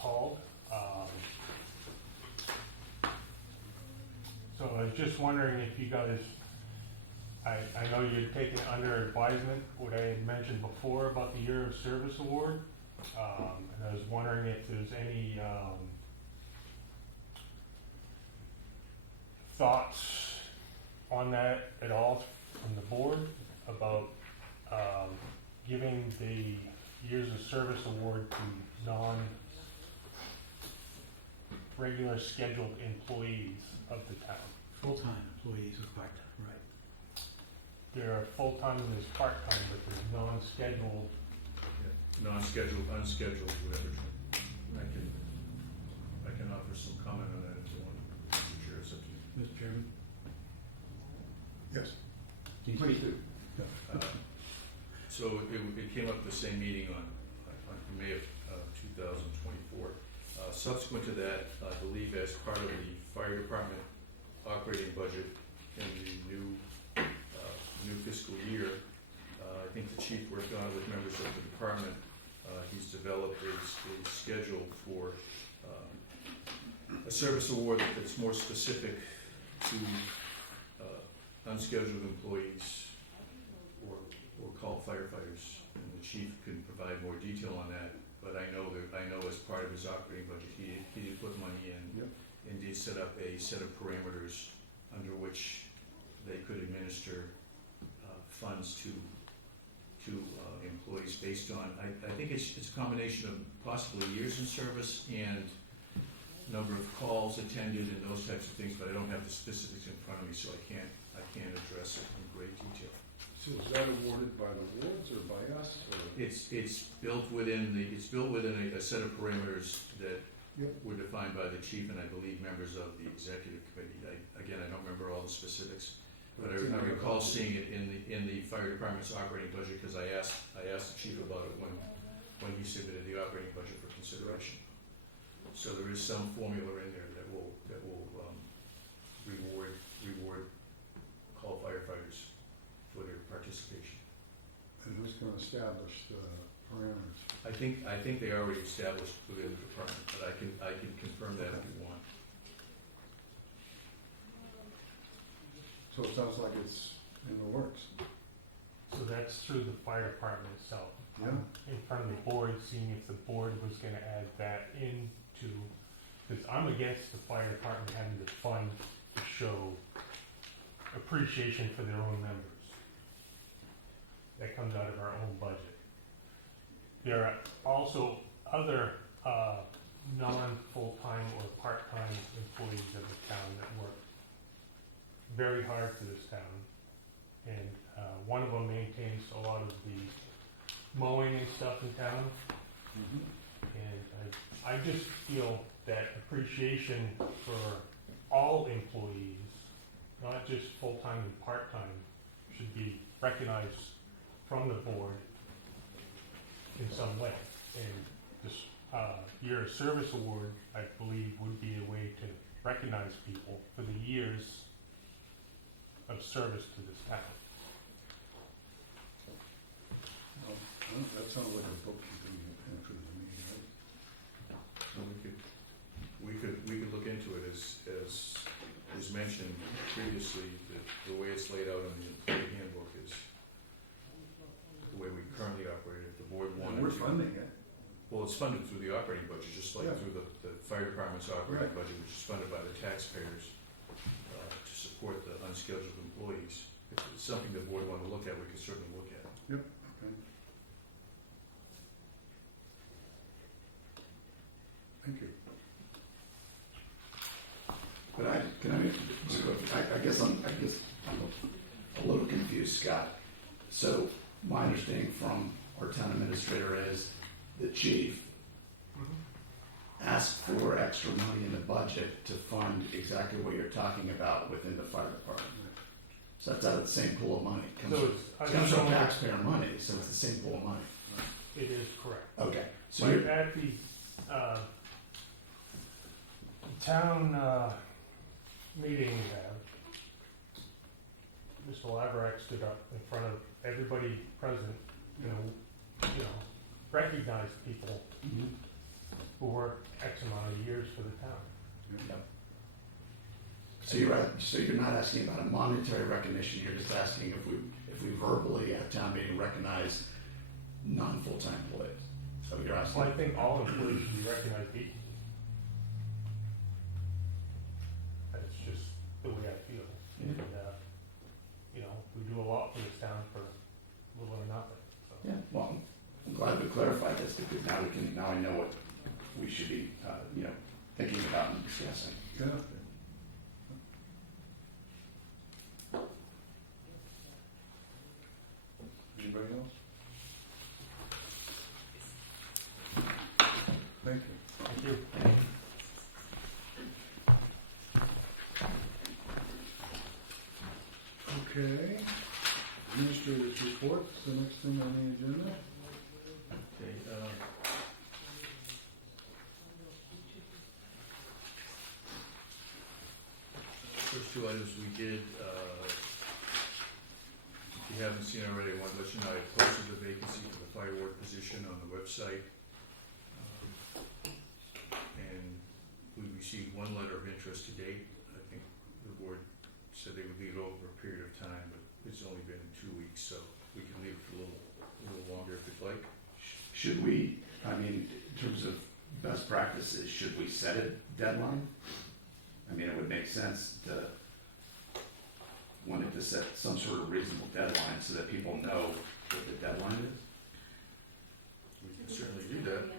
called. So I was just wondering if you guys, I know you're taking under advisement what I had mentioned before about the Year of Service Award. And I was wondering if there's any thoughts on that at all from the board about giving the Years of Service Award to non-regular scheduled employees of the town. Full-time employees or part-time, right. There are full-time and there's part-time, but there's non-scheduled. Non-scheduled, unscheduled, whatever. I can offer some comment on that if you want. Mr. Chair, it's up to you. Mr. Chairman? Yes, Can you please speak? do. So it came up at the same meeting on May of 2024. Subsequent to that, I believe as part of the fire department operating budget in the new fiscal year, I think the chief worked on it with members of the department. He's developed a schedule for a service award that's more specific to unscheduled employees or call firefighters. And the chief can provide more detail on that. But I know as part of his operating budget, he did put money in. Yep. And did set up a set of parameters under which they could administer funds to employees based on, I think it's a combination of possibly years in service and number of calls attended and those types of things, but I don't have the specifics in front of me, so I can't address it in great detail. So is that awarded by the wards or by us? Or? It's built within a set of parameters that Yep. were defined by the chief and I believe members of the executive committee. I don't remember all the specifics, but I recall seeing it in the fire department's operating budget because I asked the chief about it when he submitted the operating budget for consideration. So there is some formula in there that will reward call firefighters for their participation. And who's going to establish the parameters? I think they already established within the department, but I can confirm that if you want. So it sounds like it's in the works. So that's through the fire department itself. Yeah. In front of the board, seeing if the board was gonna add that into, because I'm against the fire department having the fund to show appreciation for their own members. That comes out of our own budget. There are also other non-full-time or part-time employees of the town that work very hard for this town. And one of them maintains a lot of the mowing and stuff in town. Mm-hmm. And I just feel that appreciation for all employees, not just full-time and part-time, should be recognized from the board in some way. And this Year of Service Award, I believe, would be a way to recognize people for the years of service to this town. Well, that sounds like a bookkeeping entry to me, right? So we could look into it as was mentioned previously, the way it's laid out in the employee handbook is the way we currently operate it. If the board wanted We're to- funding it. Well, it's funded through the operating budget, just like Yeah. through the fire department's operating Right. budget, which is funded by the taxpayers to support the unscheduled employees. If it's something the board wanted to look at, we could certainly look at it. Yep. Okay. Thank you. But I guess I'm a little confused, Scott. So my understanding from our town administrator is the chief asked for extra money in the budget to fund exactly what you're talking about within the fire department. So that's out of the same pool of money. It So comes from taxpayer money, so it's the same pool of money. it is correct. Okay, so But you're, at the town meeting we had, Mr. Laverack stood up in front of everybody present, recognized people who worked X amount of years for the town. so you're not asking about a monetary recognition, you're just asking if we verbally at town meeting recognize non-full-time employees. So you're asking. Well, I think all employees should be recognized equally. That's just the way I feel. And, we do a lot for this town for little or nothing, so. Yeah, well, I'm glad we clarified this because now I know what we should be, thinking about and discussing. Yeah. Anybody else? Thank you. Thank you. Okay. Administrator's report, the next thing on the agenda. Okay, first two items we did, if you haven't seen already, I want to let you know I posted the vacancy for the fire ward position on the website. And we received one letter of interest to date. I think the board said they would leave it over a period of time, but it's only been 2 weeks, so we can leave it for a little longer if you'd like. Should we, in terms of best practices, should we set a deadline? It would make sense to want to set some sort of reasonable deadline so that people know what the deadline is. We can certainly do that.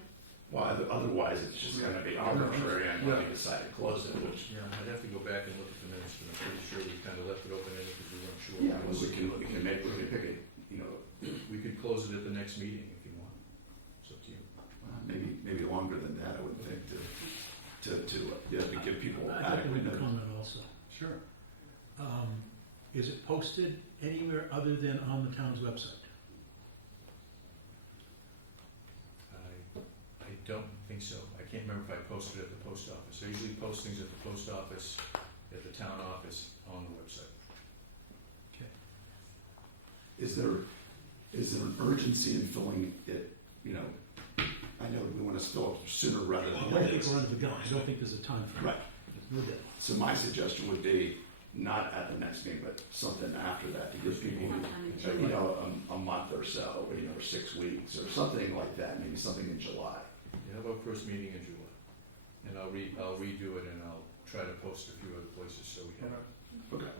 Well, otherwise it's just going to be arbitrary and when we decide to close it, which. Yeah, I'd have to go back and look at the minutes, but I'm pretty sure we kind of left it open-ended because we weren't sure. Yeah, well, we can pick it, We could close it at the next meeting if you want. It's up to you. maybe longer than that, I would think, to give people I'd like to adequate make a notice. comment also. Sure. Is it posted anywhere other than on the town's website? I don't think so. I can't remember if I posted it at the post office. I usually post things at the post office, at the town office, on the website. Is there an urgency in filling it, I know we want to fill it sooner rather than I don't think later. we're under the gun. I don't think there's a time frame. Right. There's no deadline. So my suggestion would be not at the next meeting, but something after that to give people, a month or so, or 6 weeks or something like that, maybe something in July. You have our first meeting in July. And I'll redo it and I'll try to post a few other places so we have it. Okay.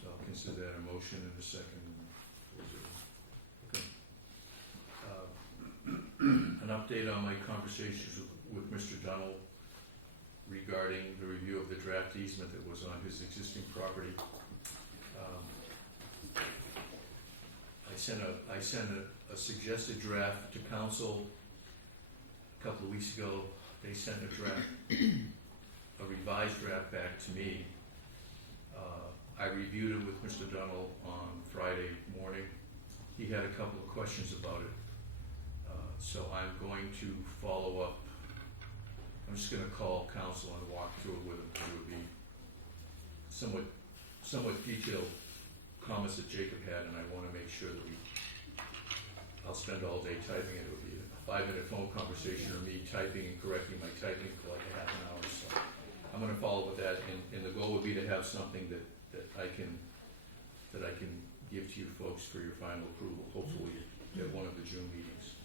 So I'll consider that a motion in a second. Okay. An update on my conversations with Mr. Dunnell regarding the review of the draft easement that was on his existing property. I sent a suggested draft to council a couple of weeks ago. They sent a revised draft back to me. I reviewed it with Mr. Dunnell on Friday morning. He had a couple of questions about it. So I'm going to follow up. I'm just going to call council and walk through it with him. It would be somewhat detailed comments that Jacob had, and I want to make sure that I'll spend all day typing it. It would be a 5-minute phone conversation or me typing and correcting my typing for like a half an hour. So I'm going to follow up with that, and the goal would be to have something that I can give to you folks for your final approval, hopefully at one of the June meetings.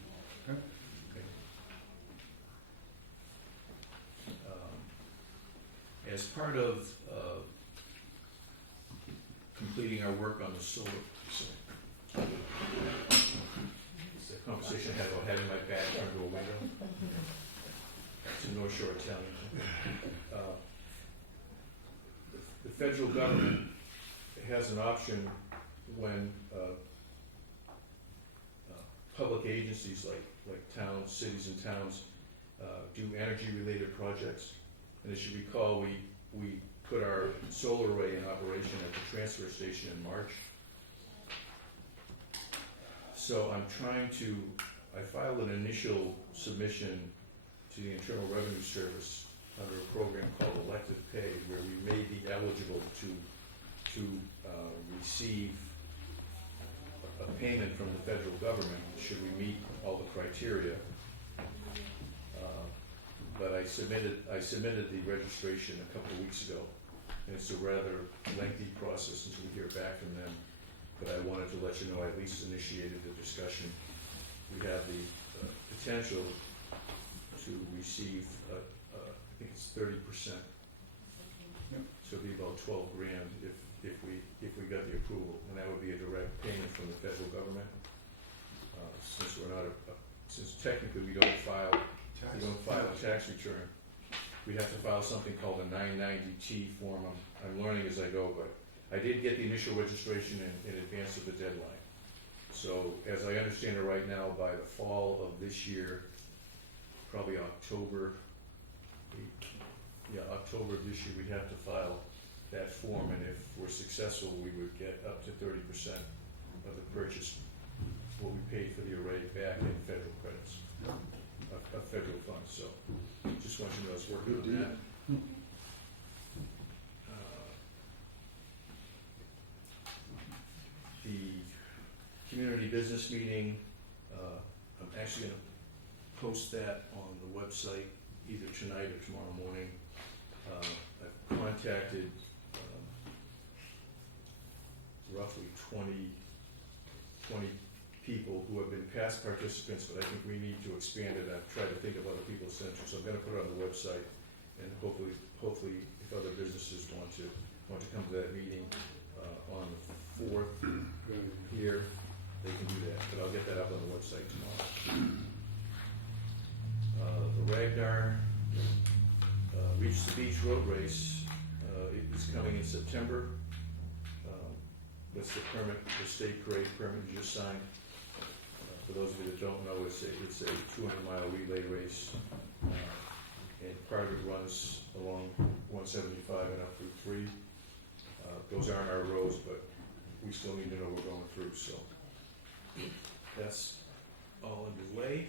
Okay. Okay. As part of completing our work on the solar, conversation I had about having my back turned to a window. It's a North Shore Italian. The federal government has an option when public agencies like towns, cities and towns do energy-related projects. And as you recall, we put our solar array in operation at the transfer station in March. So I filed an initial submission to the Internal Revenue Service under a program called elective pay, where we may be eligible to receive a payment from the federal government should we meet all the criteria. But I submitted the registration a couple of weeks ago, and it's a rather lengthy process until we hear back from them. But I wanted to let you know I at least initiated the discussion. We have the potential to receive, I think it's 30%. So it'd be about $12,000 if we got the approval, and that would be a direct payment from the federal government. Since we're not since technically we don't file a tax return, we have to file something called a 990T form. I'm learning as I go, but I did get the initial registration in advance of the deadline. So as I understand it right now, by the fall of this year, probably October of this year, we'd have to file that form, and if we're successful, we would get up to 30% of the purchase, what we paid for the array, back in federal credits, of federal funds. So just want you to know I was working on that. The community business meeting, I'm actually going to post that on the website either tonight or tomorrow morning. I've contacted roughly 20 people who have been past participants, but I think we need to expand it. I've tried to think of other people's centers, so I'm going to put it on the website, and hopefully, if other businesses want to come to that meeting on the 4th here, they can do that. But I'll get that up on the website tomorrow. The Ragnar Reach the Beach Road Race is coming in September. That's the permit, the state parade permit you just signed. For those of you that don't know, it's a 200-mile relay race, and part of it runs along 175 and up Route 3. Those aren't our roads, but we still need to know we're going through. So that's all underway.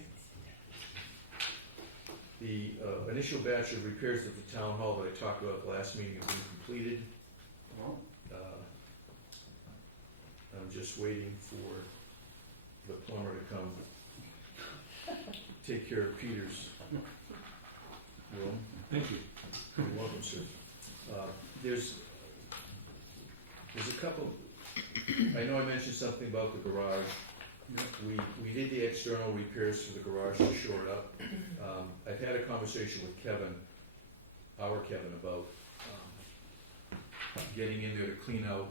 The initial batch of repairs at the town hall that I talked about at the last meeting have been completed. I'm just waiting for the plumber to come take care of Peter's room. Thank you. You're welcome, sir. There's a couple, I know I mentioned something about the garage. We did the external repairs to the garage to shore it up. I've had a conversation with Kevin, about getting in there to clean out.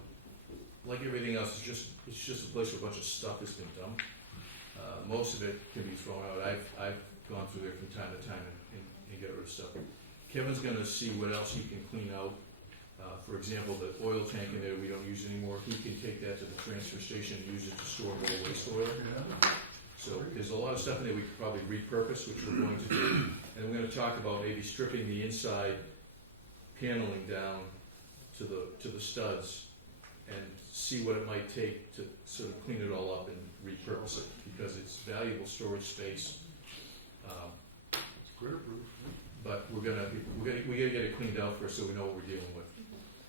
Like everything else, it's just a place where a bunch of stuff has been dumped. Most of it can be thrown out. I've gone through there from time to time and get rid of stuff. Kevin's going to see what else he can clean out. For example, the oil tank in there we don't use anymore. He can take that to the transfer station and use it to store more waste oil. So there's a lot of stuff in there we could probably repurpose, which we're going to do. And we're going to talk about maybe stripping the inside paneling down to the studs and see what it might take to sort of clean it all up and repurpose it, because it's valuable storage space. But we gotta get it cleaned out first so we know what we're dealing with.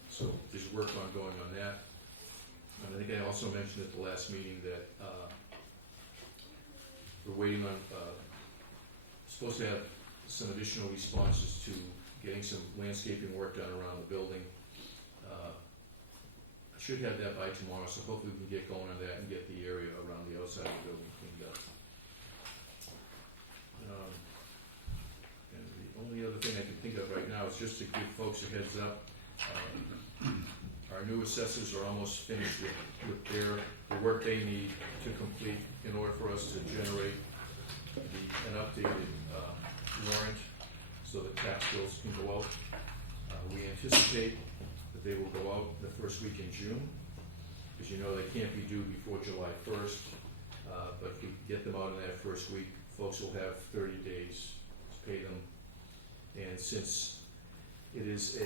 So there's work ongoing on that. And I think I also mentioned at the last meeting that we're waiting on, supposed to have some additional responses to getting some landscaping work done around the building. I should have that by tomorrow, so hopefully we can get going on that and get the area around the outside of the building cleaned up. And the only other thing I can think of right now is just to give folks a heads up. Our new assessors are almost finished with the work they need to complete in order for us to generate an updated warrant so that tax bills can go out. We anticipate that they will go out the first week in June. As you know, they can't be due before July 1st, but if we get them out in that first week, folks will have 30 days to pay them. And since it is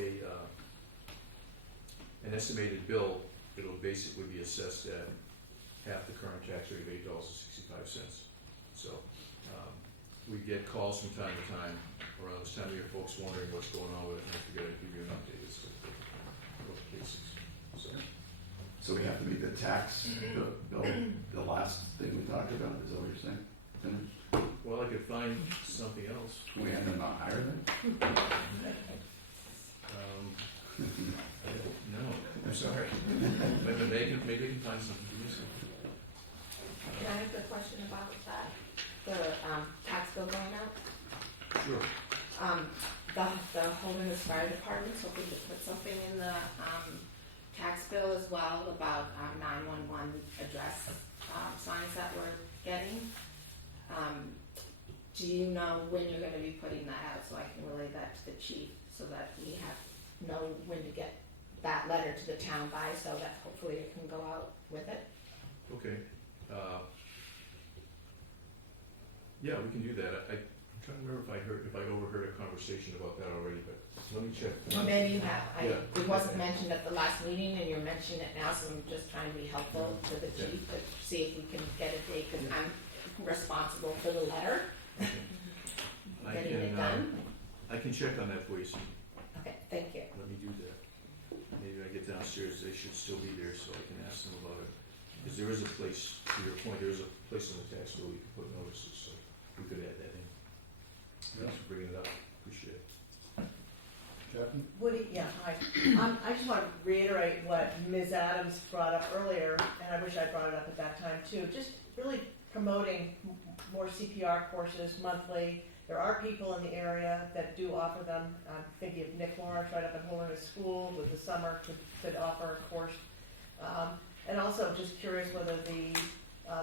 an estimated bill, it'll basically be assessed at half the current tax rate of $8.65. So we get calls from time to time around this time of year, folks wondering what's going on with it, and I figured I'd give you an update as to those cases. So we have to meet the tax bill, the last thing we talked about, is that what you're saying? Finish? Well, I could find something else. Can we end them not higher than? No, I'm sorry. Maybe they can find something to use. Can I ask a question about that? The tax bill going out? Sure. The Holderness Fire Department's hoping to put something in the tax bill as well about 911 address signs that we're getting. Do you know when you're going to be putting that out so I can relay that to the chief so that we know when to get that letter to the town by so that hopefully it can go out with it? Okay. Yeah, we can do that. I'm trying to remember if I overheard a conversation about that already, but let me check. Well, maybe you have. Yeah. It wasn't mentioned at the last meeting and you're mentioning it now, so I'm just trying to be helpful to the chief to see if we can get a date because I'm responsible for the letter. Getting it done. I can check on that for you, Sue. Okay, thank you. Let me do that. Maybe I get downstairs, they should still be there, so I can ask them about it. Because there is a place, to your point, there is a place in the tax bill we can put notices, so we could add that in. Thanks for bringing it up, appreciate it. Captain? Woody, yeah, hi. I just want to reiterate what Ms. Adams brought up earlier, and I wish I brought it up at that time too. Just really promoting more CPR courses monthly. There are people in the area that do offer them. I'm thinking of Nick Lawrence right up at Holderness School with the summer could offer a course. And also just curious whether the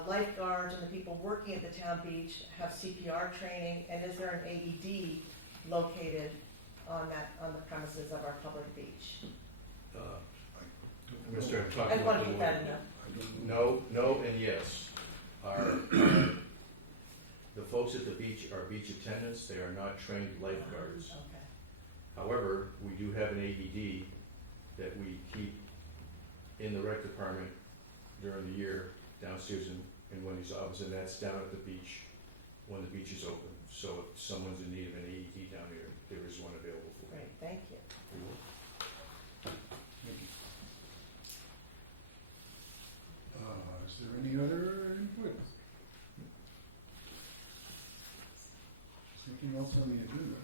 lifeguards and the people working at the town beach have CPR training, and is there an AED located on the premises of our public beach? I'm going to start I talking just want about to the keep that in there. No, and yes. The folks at the beach are beach attendants, they are not trained lifeguards. Okay. However, we do have an AED that we keep in the rec department during the year downstairs in Wendy's office, and that's down at the beach when the beach is open. So if someone's in need of an AED down here, there is one available for them. Great, thank you. Is there any other input? Anything else on the agenda?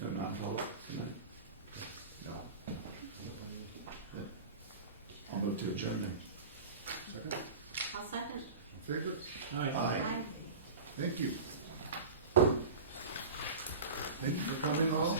No, not public tonight? No. I'll move to adjourn then. Second? I'll second. In favor? Aye. Aye. Thank you. Thank you for coming all.